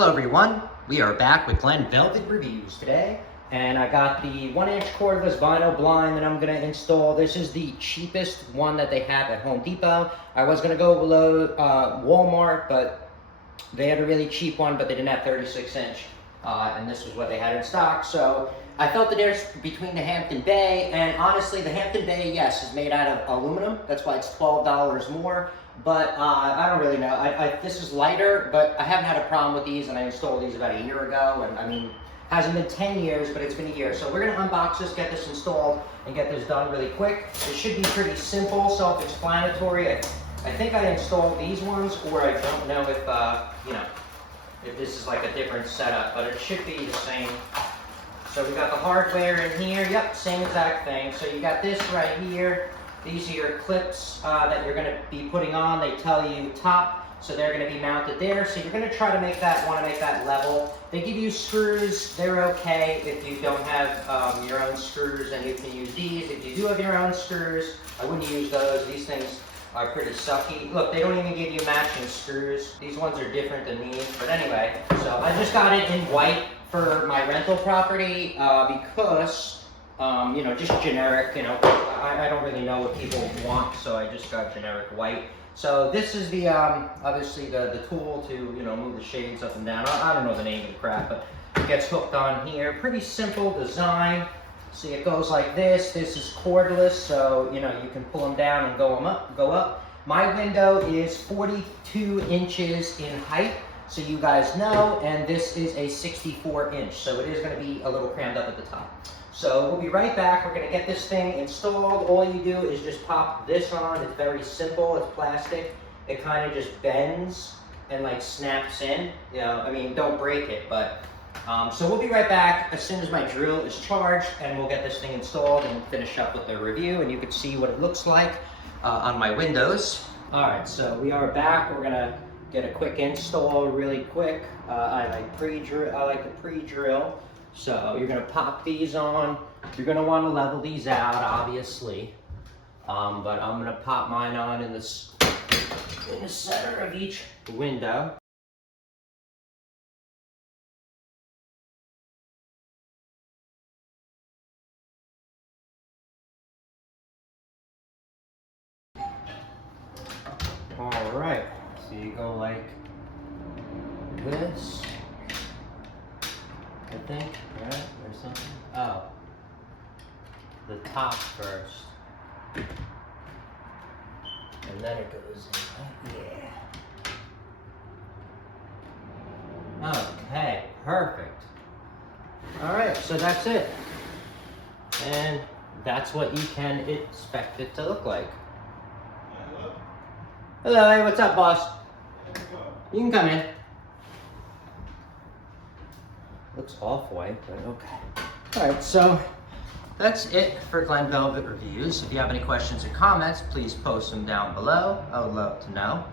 Hello everyone, we are back with Glen Velvet Reviews today, and I got the 1-inch cordless vinyl blind that I'm going to install. This is the cheapest one that they have at Home Depot. I was going to go below Walmart, but they had a really cheap one, but they didn't have 36-inch, and this was what they had in stock. So I felt the difference between the Hampton Bay, and honestly, the Hampton Bay, yes, is made out of aluminum. That's why it's $12 more. But I don't really know. This is lighter, but I haven't had a problem with these, and I installed these about a year ago, and I mean, hasn't been 10 years, but it's been a year. So we're gonna unbox this, get this installed, and get this done really quick. It should be pretty simple, self-explanatory. I think I installed these ones, or I don't know if, if this is like a different setup, but it should be the same. So we got the hardware in here. Yep, same exact thing. So you got this right here. These are your clips that you're going to be putting on. They tell you top, so they're going to be mounted there. So you're going to try to make that level. They give you screws. They're okay if you don't have your own screws, and you can use these. If you do have your own screws, I wouldn't use those. These things are pretty sucky. Look, they don't even give you matching screws. These ones are different than these. But anyway, so I just got it in white for my rental property because just generic, I don't really know what people want, so I just got generic white. So this is the, obviously the tool to, move the shades up and down. I don't know the name of the crap, but it gets hooked on here. Pretty simple design. See, it goes like this. This is cordless, so, you can pull them down and go up. My window is 42 inches in height, so you guys know, and this is a 64-inch, so it is going to be a little crammed up at the top. So we'll be right back. We're going to get this thing installed. All you do is just pop this on. It's very simple. It's plastic. It kind of just bends and like snaps in. Don't break it. But so we'll be right back as soon as my drill is charged, and we'll get this thing installed and finish up with the review, and you can see what it looks like on my windows. All right, so we are back. We're going to get a quick install really quick. I like the pre-drill. So you're going to pop these on. You're going to want to level these out, obviously. But I'm going to pop mine on in the center of each window. All right. So you go like this. I think, right? Or something? Oh. The top first. And then it goes in. Yeah. Okay, perfect. Alright, so that's it. And that's what you can expect it to look like. Hello. Hello, hey, what's up, boss? You can come in. Looks off-white, but okay. All right, so that's it for Glen Velvet Reviews. If you have any questions or comments, please post them down below. I would love to know.